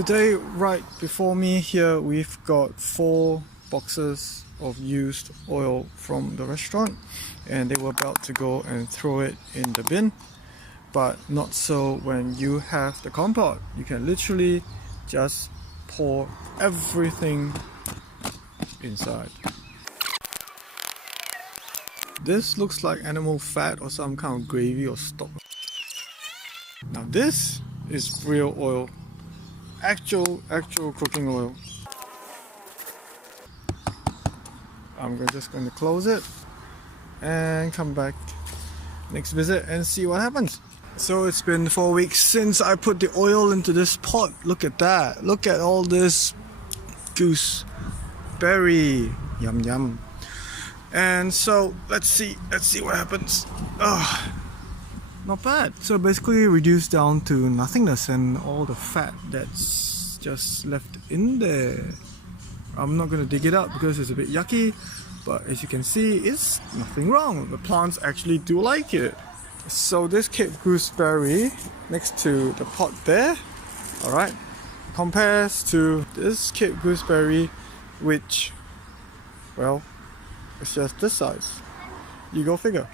Today, right before me here, we've got 4 boxes of used oil from the restaurant, and they were about to go and throw it in the bin. But not so when you have the Compot. You can literally just pour everything inside. This looks like animal fat or some kind of gravy or stock. Now this is real oil. Actual cooking oil. I'm just going to close it and come back next visit and see what happens. So it's been 4 weeks since I put the oil into this pot. Look at that. Look at all this gooseberry. Yum yum. And so let's see what happens. Not bad. So basically reduced down to nothingness and all the fat that's just left in there. I'm not going to dig it up because it's a bit yucky, but as you can see, it's nothing wrong. The plants actually do like it. So this Cape gooseberry next to the pot there, alright, compares to this Cape gooseberry, which, well, it's just this size. You go figure.